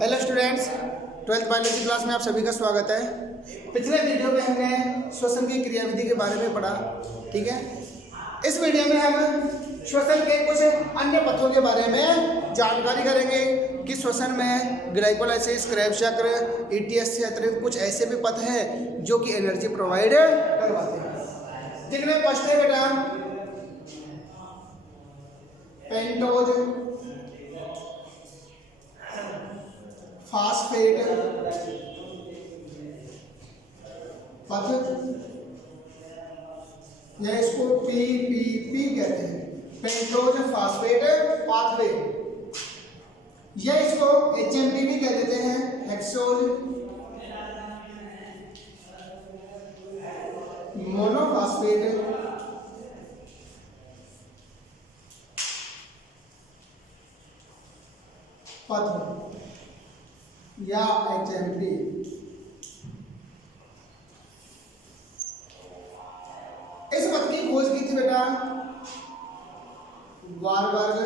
Hello students, 12th biology class में आप सभी का स्वागत है। पिछले वीडियो में हमने श्वसन की क्रियाविधि के बारे में पढ़ा, ठीक है। इस वीडियो में हम श्वसन के कुछ अन्य पथों के बारे में जानकारी करेंगे कि श्वसन में ग्लाइकोलाइसिस, क्रेब्स चक्र, ETS से अतिरिक्त कुछ ऐसे भी पथ हैं जो कि एनर्जी प्रोवाइड करवाते हैं, जिनमें फर्स्ट है बेटा पेंटोज फास्फेट पथ, या इसको PPP कहते हैं, पेंटोज फास्फेट पाथवे, या इसको HMP भी कह देते हैं, हेक्सोज मोनोफास्फेट पथ या HMP। इस पथ की खोज की थी बेटा वारबर्ग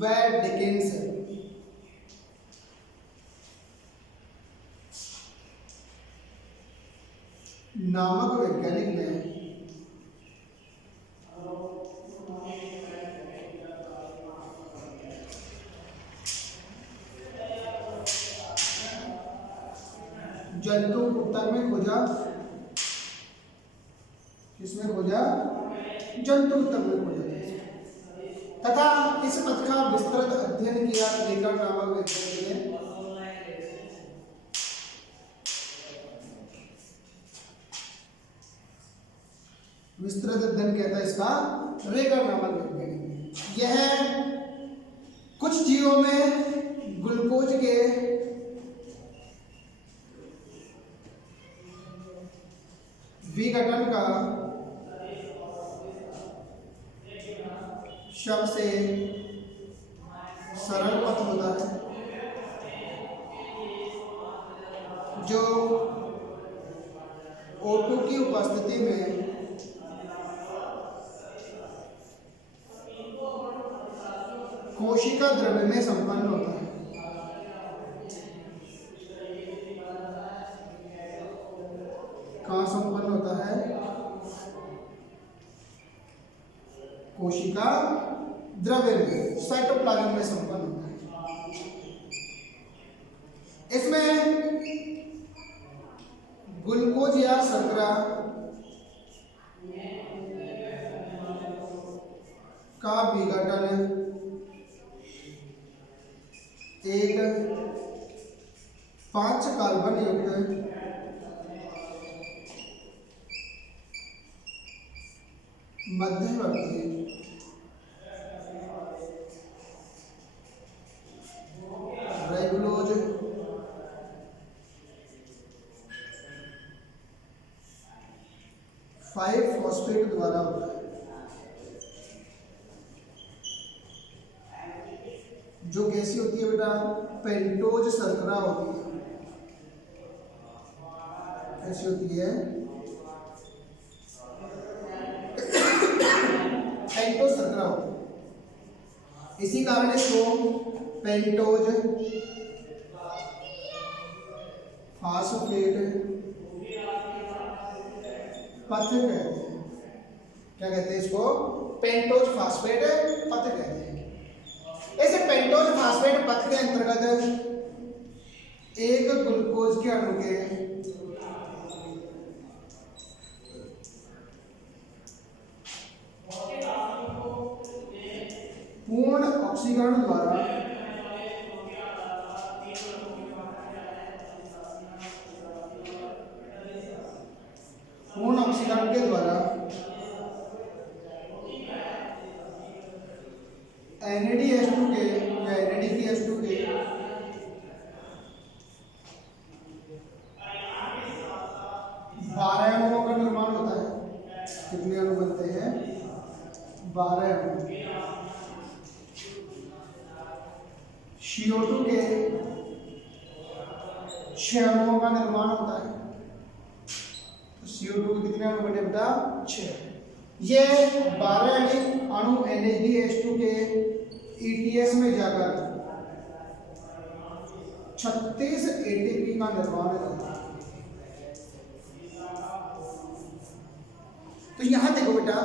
व डिकिंस नामक वैज्ञानिक ने जंतु उत्तर में खोजा। किसमें खोजा? जंतु उत्तर में खोजा तथा इस पथ का विस्तृत अध्ययन किया लेकर नामक वैज्ञानिक ने। विस्तृत अध्ययन कहता है इसका रेगर नामक वैज्ञानिक। यह कुछ जीवों में ग्लूकोज के विघटन का सबसे सरल पथ होता है, जो O2 की उपस्थिति में कोशिका द्रव्य में संपन्न होता है। कहाँ संपन्न होता है? कोशिका द्रव्य में, साइटोप्लाज्म में संपन्न होता है। इसमें ग्लूकोज या शर्करा का विघटन एक 5 कार्बन युक्त मध्यवर्ती राइबोलोज फाइव फॉस्फेट द्वारा होता है, जो कैसी होती है बेटा? पेंटोज शर्करा होती है। कैसी होती है? पेंटोज शर्करा होती है। इसी कारण इसको पेंटोज फास्फेट पथ कहते हैं। क्या कहते हैं इसको? पेंटोज फास्फेट पथ कहते हैं। ऐसे पेंटोज फास्फेट पथ के अंतर्गत एक ग्लूकोज के अणु के पूर्ण ऑक्सीकरण द्वारा के द्वारा NADH2 के या NADPH2 के 12 अणुओं का निर्माण होता है। कितने अणु बनते हैं? 12 अणु। CO2 के 6 अणुओं का निर्माण होता है। तो CO2 के कितने अणु बने बेटा? 6। ये 12 अणु NADH2 के ETS पीएस में जाकर 36 एटीपी का निर्माण करता है। तो यहां देखो बेटा,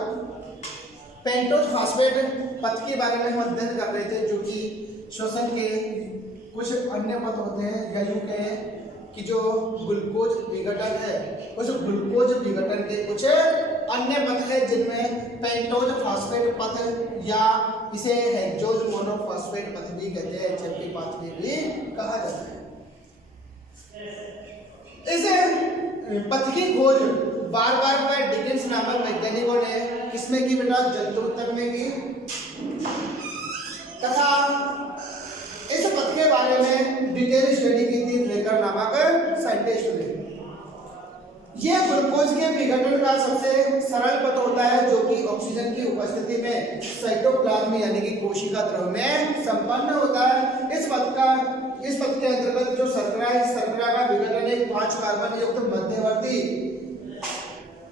पेंटोज फास्फेट पथ के बारे में हम अध्ययन कर रहे थे, जो कि श्वसन के कुछ अन्य पथ होते हैं, या यूं कहें कि जो ग्लूकोज विघटन है, उस ग्लूकोज विघटन के कुछ अन्य पथ है जिनमें पेंटोज फास्फेट पथ या इसे हेक्सोज मोनोफॉस्फेट पथ भी कहते हैं, एचएमपी पाथवे भी कहा जाता है। इस पथ की खोज बार बार डिकिंस नामक वैज्ञानिकों ने किसमें की बेटा, जंतु उत्तक में की, तथा इस पथ के बारे में डिटेल स्टडी की थी ड्रेकर नामक साइंटिस्ट ने। यह ग्लूकोज के विघटन का सबसे सरल पथ होता है, जो कि ऑक्सीजन की उपस्थिति में साइटोप्लाज्म यानी कि कोशिका द्रव में संपन्न होता है। इस पथ के अंतर्गत जो शर्करा है, शर्करा का विघटन एक 5 कार्बन युक्त मध्यवर्ती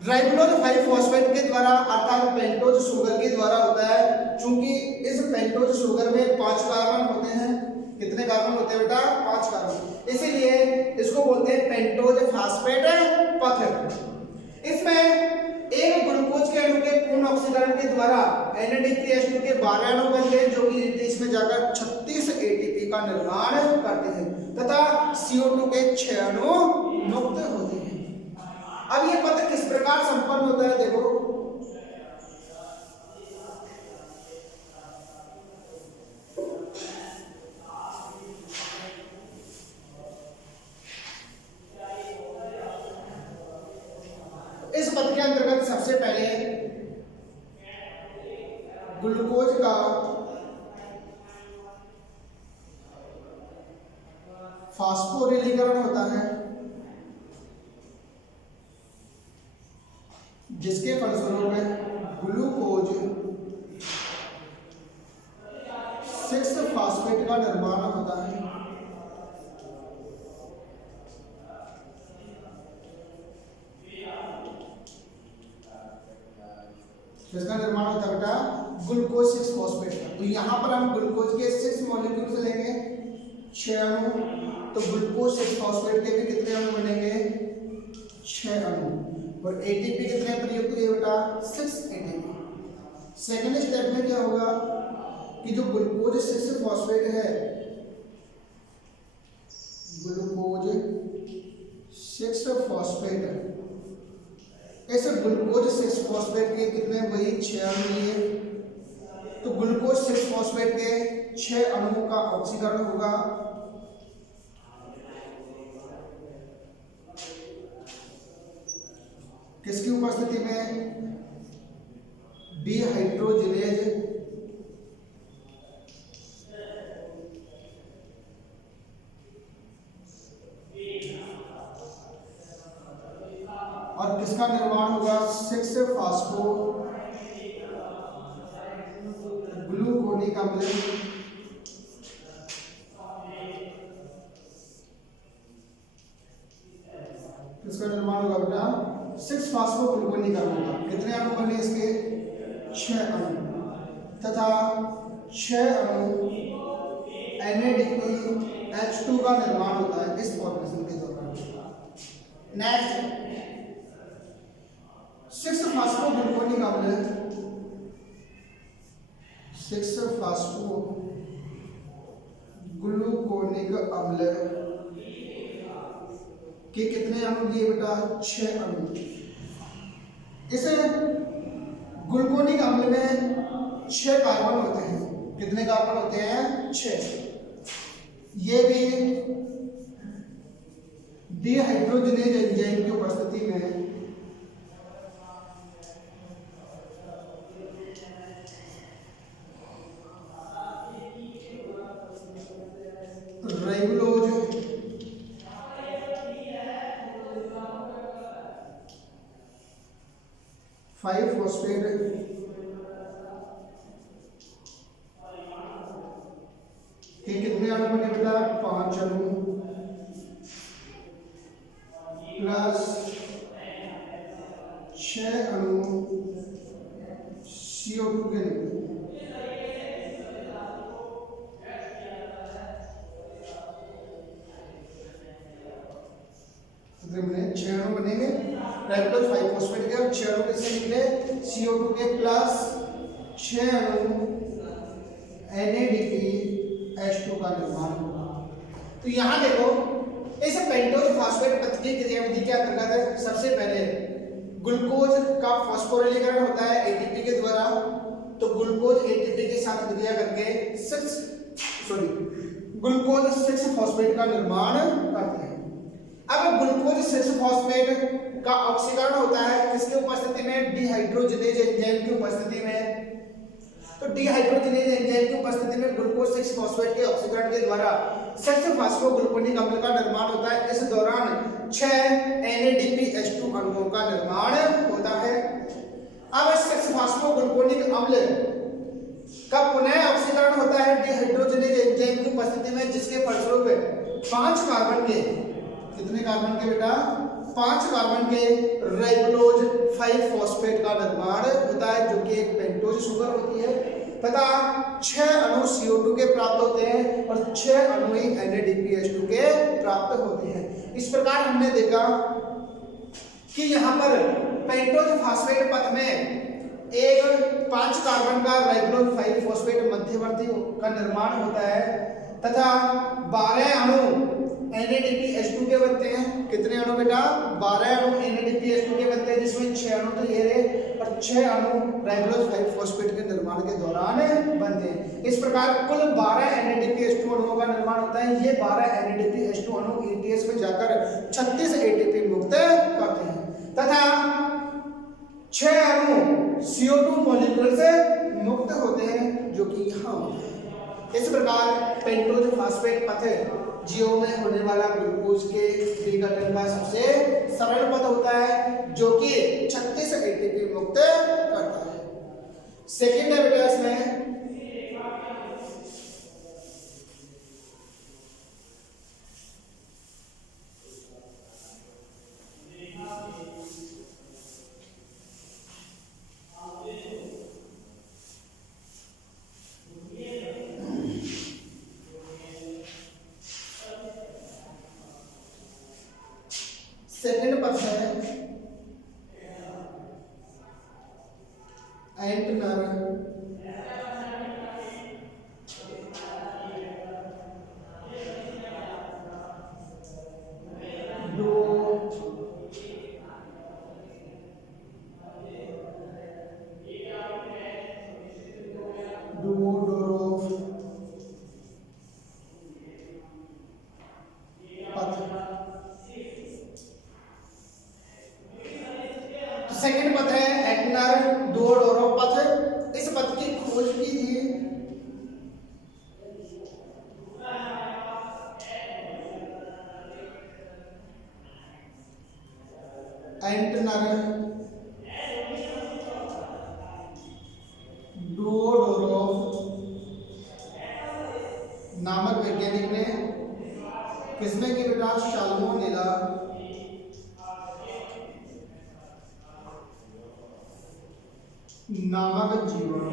राइबोलोज 5 फॉस्फेट के द्वारा अर्थात पेंटोज शुगर के द्वारा होता है। चूंकि इस पेंटोज शुगर में 5 कार्बन होते हैं, कितने कार्बन होते हैं बेटा, 5 कार्बन, इसीलिए इसको बोलते हैं पेंटोज फास्फेट पथ। इसमें एक ग्लूकोज के अणु के पूर्ण ऑक्सीकरण के द्वारा NAD3H2 के 12 अणु बनते हैं, जो कि इसमें जाकर 36 एटीपी का निर्माण करते हैं, तथा CO2 के 6 अणु मुक्त होते हैं। अब ये पथ किस प्रकार संपन्न होता है, देखो, इस पथ के अंतर्गत सबसे पहले ग्लूकोज का फास्फोरिलीकरण होता है, जिसके फलस्वरूप ग्लूकोज 6 फास्फेट का निर्माण होता है। किसका निर्माण होता है बेटा, ग्लूकोज 6 फॉस्फेट का। तो यहां पर हम ग्लूकोज के 6 मॉलिक्यूल्स लेंगे, 6 अणु, तो ग्लूकोज 6 फॉस्फेट के भी कितने अणु बनेंगे, 6 अणु, और एटीपी कितने प्रयुक्त हुए बेटा, 6 एटीपी। सेकंड स्टेप में क्या होगा कि जो ग्लूकोज 6 फॉस्फेट है, ग्लूकोज 6 फॉस्फेट, ऐसे ग्लूकोज 6 फॉस्फेट के कितने, वही 6 अणु लिए, तो ग्लूकोज 6 फॉस्फेट के 6 अणुओं का ऑक्सीकरण होगा, किसकी उपस्थिति में, डिहाइड्रोजिनेज, और किसका निर्माण होगा, 6 फास्फो ग्लूकोनिक अम्ल, किसका निर्माण होगा बेटा, 6 फास्फो ग्लूकोनिक अम्ल का। कितने अणु बने इसके, 6 अणु, तथा 6 अणु NADPH2 का निर्माण होता है इस फॉर्मेशन के दौरान। नेक्स्ट 6 फास्फो ग्लूकोनिक अम्ल, 6 फास्फो ग्लूकोनिक अम्ल के कितने अणु दिए बेटा, 6 अणु। इस ग्लूकोनिक अम्ल में 6 कार्बन होते हैं, कितने कार्बन होते हैं, 6। ये भी डिहाइड्रोजिनेज एंजाइम की उपस्थिति में राइबोलोज 5 फॉस्फेट के कितने अणु बने बेटा, 5 अणु, प्लस 6 अणु CO2 के निकले। राइबोलोज 5 फॉस्फेट के, और 6 अणु किससे निकले, CO2 के प्लस 6 अणु NADPH2 का निर्माण होगा। तो यहाँ देखो इस पेंटोज फास्फेट पथ की क्रियाविधि के अंतर्गत सबसे पहले ग्लूकोज का फास्फोरिलीकरण होता है ATP के द्वारा। तो ग्लूकोज ATP के साथ क्रिया करके ग्लूकोज 6 फॉस्फेट का निर्माण करते हैं। अब ग्लूकोज 6 फॉस्फेट का ऑक्सीकरण होता है किसकी उपस्थिति में, डिहाइड्रोजनेज एंजाइम की उपस्थिति में। तो डिहाइड्रोजनेज एंजाइम की उपस्थिति में ग्लूकोज 6 फॉस्फेट के ऑक्सीकरण के द्वारा 6 फास्फोग्लूकोनिक अम्ल का निर्माण होता है। इस दौरान 6 NADPH2 अणुओं का निर्माण होता है। अब 6 फास्फोग्लूकोनिक अम्ल का पुनः ऑक्सीकरण होता है डिहाइड्रोजनेज एंजाइम की उपस्थिति में, जिसके फलस्वरूप 5 कार्बन के, कितने कार्बन के बेटा, 5 कार्बन के राइबोलोज 5 फॉस्फेट का निर्माण होता है, जो कि एक पेंटोज शुगर होती है, तथा 6 अणु CO2 के प्राप्त होते हैं और 6 अणु ही NADPH2 के प्राप्त होते हैं। इस प्रकार हमने देखा कि यहाँ पर पेंटोज फास्फेट पथ में एक 5 कार्बन का राइबोलोज 5 फॉस्फेट मध्यवर्ती का निर्माण होता है तथा 12 अणु NADPH2 के बनते हैं। कितने अणु बेटा, 12 अणु NADPH2 के बनते हैं, जिसमें 6 अणु तो ये रहे और 6 अणु राइबोलोज 5 फॉस्फेट के निर्माण के दौरान बनते हैं। इस प्रकार कुल 12 NADPH2 अणुओं का निर्माण होता है। ये 12 NADPH2 अणु ETS में जाकर 36 ATP मुक्त करते हैं तथा 6 अणु CO2 मॉलिक्यूल से मुक्त होते हैं, जो कि यहाँ होते हैं। इस प्रकार पेंटोज फास्फेट पथ जीव में होने वाला ग्लूकोज के विघटन का सबसे सरल पथ होता है, जो कि 36 ATP मुक्त करता है। सेकेंड है बेटा इसमें सेकेंड पथ है एंटनर सेकेंड पथ है एटनर डुओडोरो पथ। इस पथ की खोज की थी एंटनर डुओडोरो नामक वैज्ञानिक ने। किसमें की बेटा, साल्मोनेला नामक जीवाणु।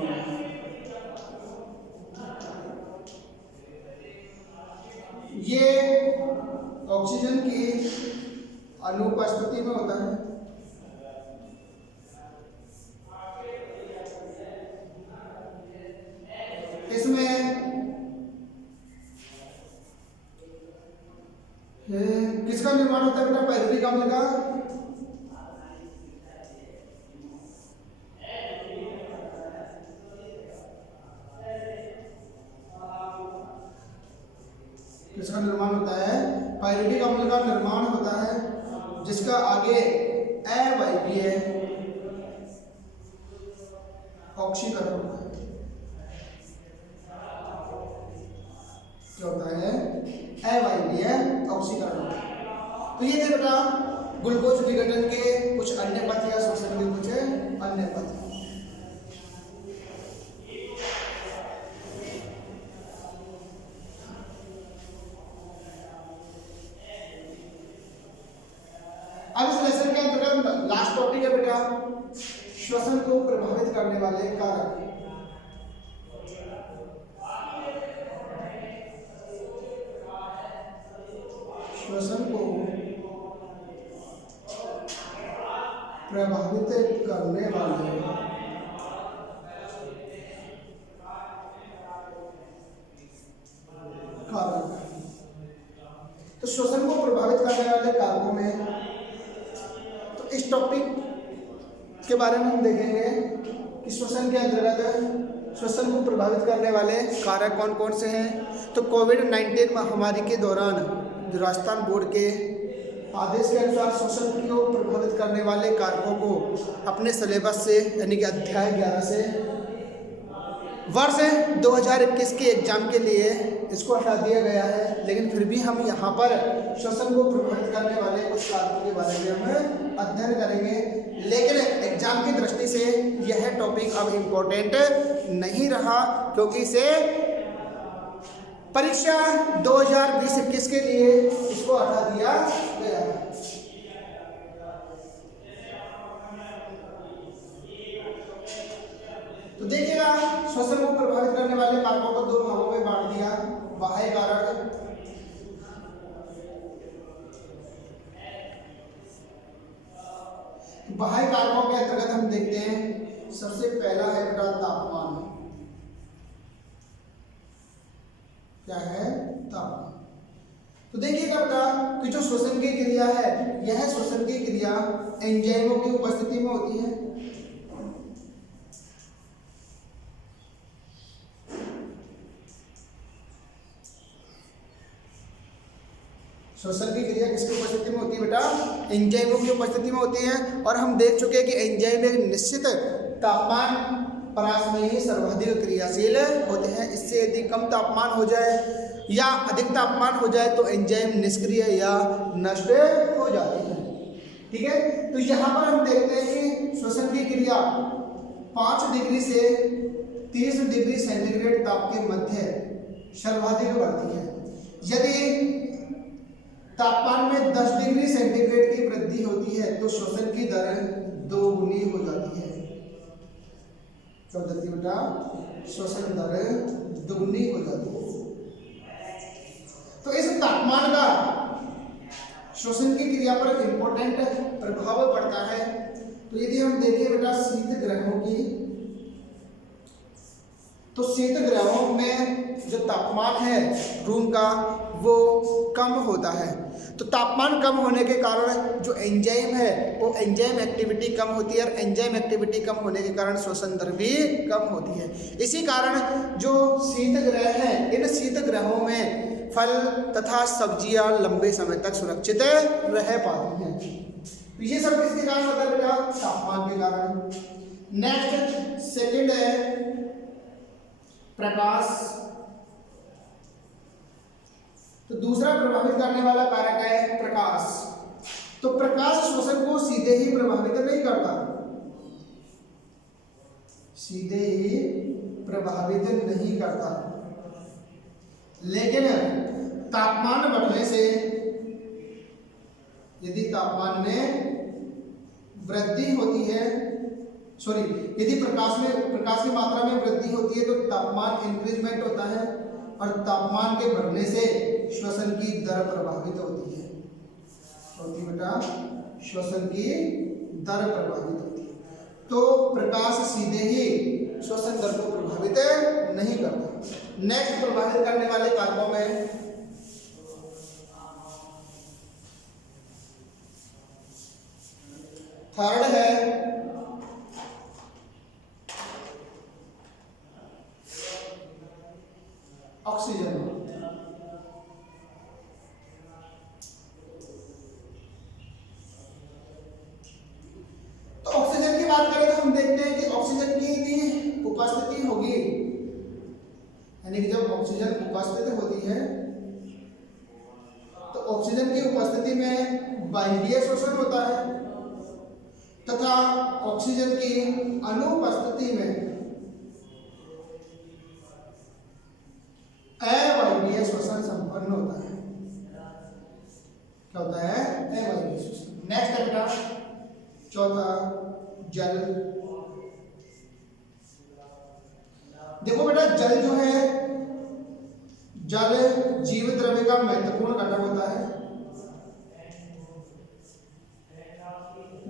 ये ऑक्सीजन की अनुपस्थिति में होता है। इसमें किसका निर्माण होता है बेटा, पाइरुविक अम्ल का। किसका निर्माण होता है, पाइरुविक अम्ल का निर्माण होता है, जिसका आगे अवायवीय है, ऑक्सीकरण होता है। क्या होता है, अवायवीय ऑक्सीकरण होता है। तो ये थे बेटा ग्लूकोज विघटन के कुछ अन्य पथ या श्वसन के कुछ अन्य पथ। अब इस लेसन के अंतर्गत लास्ट टॉपिक है बेटा श्वसन को प्रभावित करने वाले कारक। श्वसन को करने वाले कारक। तो श्वसन को प्रभावित करने वाले कारकों में तो इस टॉपिक के बारे में हम देखेंगे कि श्वसन के अंतर्गत श्वसन को प्रभावित करने वाले कारक कौन कौन से हैं। तो कोविड-19 महामारी के दौरान जो राजस्थान बोर्ड के आदेश के अनुसार श्वसन को प्रभावित करने वाले कारकों को अपने सिलेबस से यानी कि अध्याय 11 से वर्ष 2021 के एग्जाम के लिए इसको हटा दिया गया है, लेकिन फिर भी हम यहाँ पर श्वसन को प्रभावित करने वाले कुछ कारकों के बारे में हम अध्ययन करेंगे। लेकिन एग्जाम की दृष्टि से यह टॉपिक अब इम्पोर्टेंट नहीं रहा, क्योंकि इसे परीक्षा 2020-21 के लिए इसको हटा दिया गया है। तो देखिएगा, श्वसन को प्रभावित करने वाले कारकों को दो भागों में बांट दिया। बाह्य कारक, बाह्य कारकों के अंतर्गत हम देखते हैं सबसे पहला है बेटा तापमान। क्या है? तापमान। तो देखिएगा बेटा कि जो श्वसन की क्रिया है, यह श्वसन की क्रिया एंजाइमों की उपस्थिति में होती है। श्वसन की क्रिया किसकी उपस्थिति में होती है बेटा? एंजाइमों की उपस्थिति में होती है। और हम देख चुके हैं कि एंजाइम एक निश्चित तापमान परास में ही सर्वाधिक क्रियाशील होते हैं। इससे यदि कम तापमान हो जाए या अधिक तापमान हो जाए तो एंजाइम निष्क्रिय या नष्ट हो जाती है। ठीक है, तो यहाँ पर हम देखते हैं कि श्वसन की क्रिया 5 डिग्री से 30 डिग्री सेंटीग्रेड ताप के मध्य सर्वाधिक बढ़ती है। यदि तापमान में 10 डिग्री सेंटीग्रेड की वृद्धि होती है तो श्वसन की दर 2 गुनी हो जाती है। क्या हो जाती है बेटा? श्वसन दर 2 गुनी हो जाती है। तो इस तापमान का श्वसन की क्रिया पर इंपॉर्टेंट प्रभाव पड़ता है। तो यदि हम देखें बेटा शीत ग्रहों की, तो शीत ग्रहों में जो तापमान है रूम का वो कम होता है। तो तापमान कम होने के कारण जो एंजाइम है वो एंजाइम एक्टिविटी कम होती है, और एंजाइम एक्टिविटी कम होने के कारण श्वसन दर भी कम होती है। इसी कारण जो शीत ग्रह हैं, इन शीत ग्रहों में फल तथा सब्जियां लंबे समय तक सुरक्षित रह पाती हैं। तो ये सब किसके कारण होता है बेटा? तापमान के कारण। नेक्स्ट सेकंड है प्रकाश। तो दूसरा प्रभावित करने वाला कारक है प्रकाश। तो प्रकाश श्वसन को सीधे ही प्रभावित नहीं करता, सीधे ही प्रभावित नहीं करता, लेकिन तापमान बढ़ने से, यदि तापमान में वृद्धि होती है, यदि प्रकाश की मात्रा में वृद्धि होती है तो तापमान इंक्रीजमेंट होता है, और तापमान के बढ़ने से श्वसन की दर प्रभावित होती है। बेटा श्वसन की दर प्रभावित होती है। तो प्रकाश सीधे ही श्वसन दर को प्रभावित नहीं करता। नेक्स्ट प्रभावित करने वाले कारकों में थर्ड है ऑक्सीजन। तो ऑक्सीजन की बात करें तो हम देखते हैं कि ऑक्सीजन की यदि उपस्थिति होगी, यानी कि जब ऑक्सीजन उपस्थित होती है तो ऑक्सीजन की उपस्थिति में वायवीय श्वसन होता है, तथा ऑक्सीजन की अनुपस्थिति में अवायवीय श्वसन संपन्न होता है। क्या होता है? अवायवीय श्वसन। नेक्स्ट है बेटा चौथा जल। देखो बेटा जल जो है, जल जीवित द्रव्य का महत्वपूर्ण घटक होता है।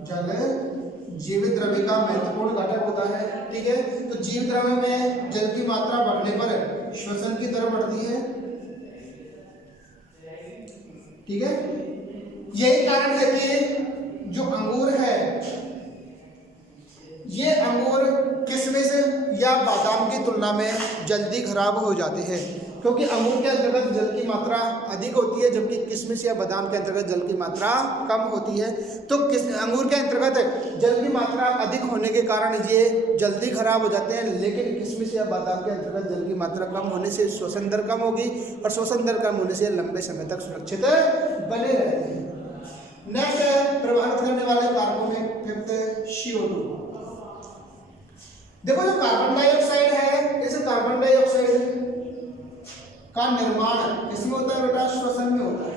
जल जीवित द्रव्य का होता है, ठीक है। तो जीव द्रव्य में जल की मात्रा बढ़ने पर श्वसन की दर बढ़ती है, ठीक है। यही कारण है कि जो अंगूर है, ये अंगूर किशमिश या बादाम की तुलना में जल्दी खराब हो जाते हैं, क्योंकि अंगूर के अंतर्गत जल की मात्रा अधिक होती है, जबकि किशमिश या बादाम के अंतर्गत जल की मात्रा कम होती है। तो अंगूर के अंतर्गत जल की मात्रा अधिक होने के कारण ये जल्दी खराब हो जाते हैं, लेकिन किशमिश या बादाम के अंतर्गत जल की मात्रा कम होने से श्वसन दर कम होगी, और श्वसन दर कम होने से लंबे समय तक सुरक्षित बने रहते हैं। नेक्स्ट है प्रभावित करने वाले कारकों में फिफ्थ CO2। देखो जो कार्बन डाइऑक्साइड है, इस कार्बन डाइऑक्साइड का निर्माण किसमें होता है बेटा? श्वसन में होता है।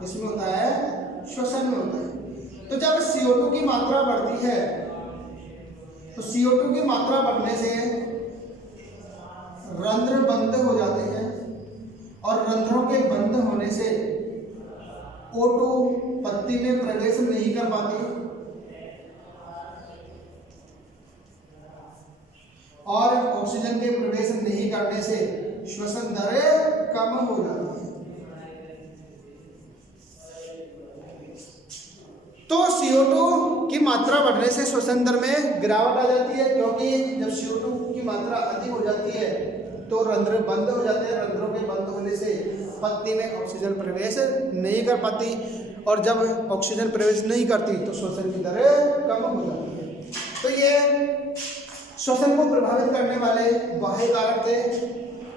किसमें होता है? श्वसन में होता है। तो जब CO2 की मात्रा बढ़ती है, तो CO2 की मात्रा बढ़ने से रंध्र बंद हो जाते हैं, और रंध्रों के बंद होने से O2 पत्ती में प्रवेश नहीं कर पाती, और ऑक्सीजन के प्रवेश नहीं करने से श्वसन दर कम हो जाती है। तो CO2 की मात्रा बढ़ने से श्वसन दर में गिरावट आ जाती है, क्योंकि जब CO2 की मात्रा अधिक हो जाती है तो रंध्र बंद हो जाते हैं, रंध्रों के बंद होने से पत्ती में ऑक्सीजन प्रवेश नहीं कर पाती, और जब ऑक्सीजन प्रवेश नहीं करती तो श्वसन की दर कम हो जाती है। तो ये श्वसन को प्रभावित करने वाले बाह्य कारक थे।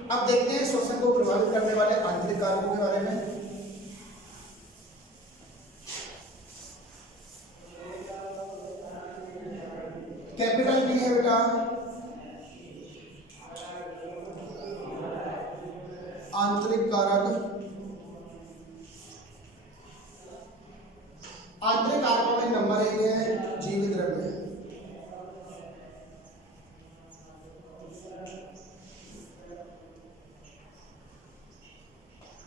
अब देखते हैं श्वसन को प्रभावित करने वाले आंतरिक कारकों के बारे में। कैपिटल B है बेटा आंतरिक कारक। आंतरिक कारकों में नंबर 1 है जीवित द्रव्य।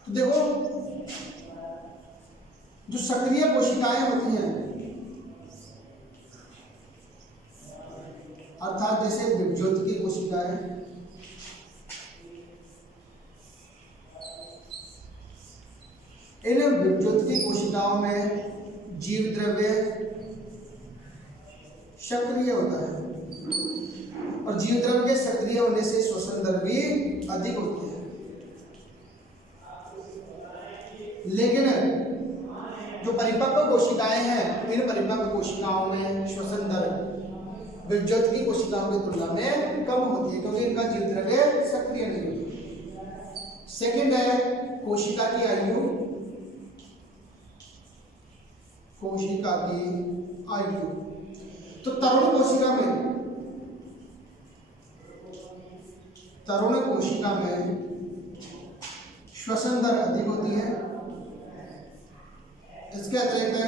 तो देखो जो सक्रिय कोशिकाएं होती हैं, अर्थात जैसे विभज्योति की कोशिकाएं, इन विभज्योति की कोशिकाओं में जीव द्रव्य सक्रिय होता है, और जीव द्रव्य के सक्रिय होने से श्वसन दर भी अधिक होती है। लेकिन जो परिपक्व कोशिकाएं हैं, इन परिपक्व कोशिकाओं में श्वसन दर विभज्योति की कोशिकाओं की तुलना में कम होती है, क्योंकि इनका जीव द्रव्य सक्रिय नहीं होती। सेकंड है कोशिका की आयु। कोशिका की आयु, तो तरुण कोशिका में श्वसन दर अधिक होती है। इसके अतिरिक्त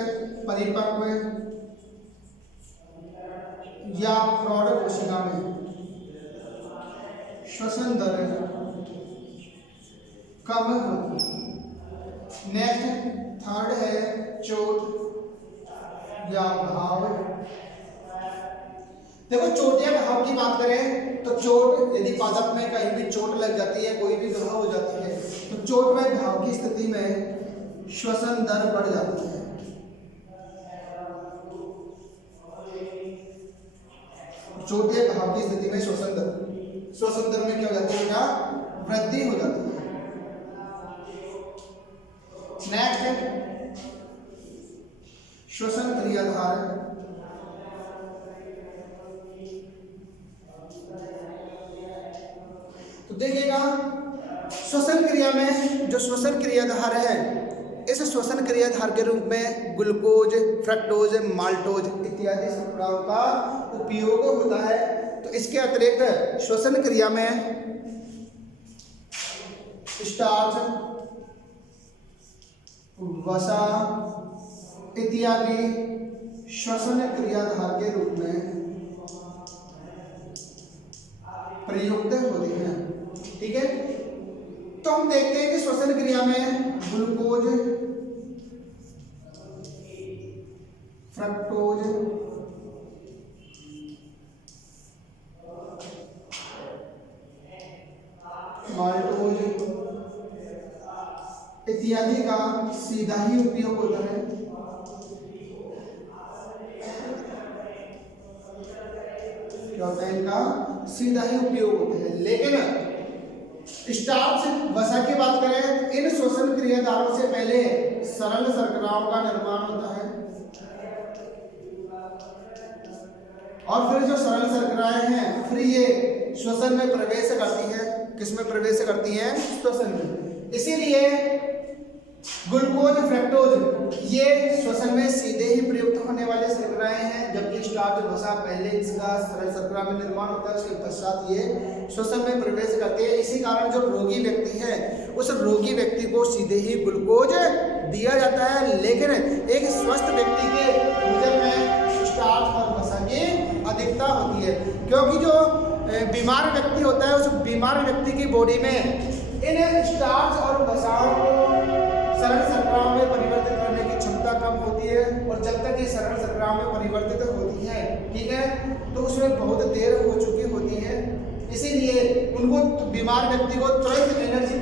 परिपक्व या प्रौढ़ कोशिका में श्वसन दर कम होती है। नेक्स्ट थर्ड है चोट या घाव। देखो चोट या घाव की बात करें तो चोट, यदि पादप में कहीं भी चोट लग जाती है, कोई भी घाव हो जाती है, तो चोट व घाव की स्थिति में श्वसन दर बढ़ जाती है। चोट या घाव की स्थिति में श्वसन दर में क्या हो जाती है बेटा? वृद्धि हो जाती है। नेक्स्ट श्वसन क्रियाधार। तो देखिएगा श्वसन क्रिया में जो श्वसन क्रियाधार है, इस श्वसन क्रियाधार के रूप में ग्लूकोज, फ्रक्टोज, माल्टोज इत्यादि शर्कराओं का उपयोग होता है। तो इसके अतिरिक्त श्वसन क्रिया में स्टार्च, वसा इत्यादि श्वसन क्रियाधार के रूप में प्रयुक्त होते हैं, ठीक है। तो हम देखते हैं कि श्वसन क्रिया में ग्लूकोज, फ्रक्टोज इत्यादि का सीधा ही उपयोग होता है। क्या होता है? इनका सीधा ही उपयोग होता है। लेकिन स्टार्च वसा की बात करें, इन श्वसन क्रियादारों से पहले सरल शर्कराओं का निर्माण होता है और फिर जो सरल शर्कराएं हैं फिर ये श्वसन में प्रवेश करती हैं। किस में प्रवेश करती हैं? श्वसन में। इसीलिए ग्लूकोज फ्रक्टोज ये श्वसन में सीधे ही प्रयुक्त होने वाले शर्कराएं हैं, जबकि स्टार्च वसा पहले इसका सरल शर्करा में निर्माण होता है, उसके पश्चात ये श्वसन में प्रवेश करते हैं। इसी कारण जो रोगी व्यक्ति है उस रोगी व्यक्ति को सीधे ही ग्लूकोज दिया जाता है। लेकिन एक स्वस्थ व्यक्ति के भोजन में स्टार्च और वसा की अधिकता होती है, क्योंकि जो बीमार व्यक्ति होता है उस बीमार व्यक्ति की बॉडी में इन स्टार्च और वसाओं को सरल शर्कराओं में परिवर्तित करने की क्षमता कम होती है, और जब तक ये सरल शर्कराओं में परिवर्तित होती है, ठीक है, तो उसमें बहुत देर हो चुकी होती है। इसीलिए उनको बीमार व्यक्ति को तुरंत एनर्जी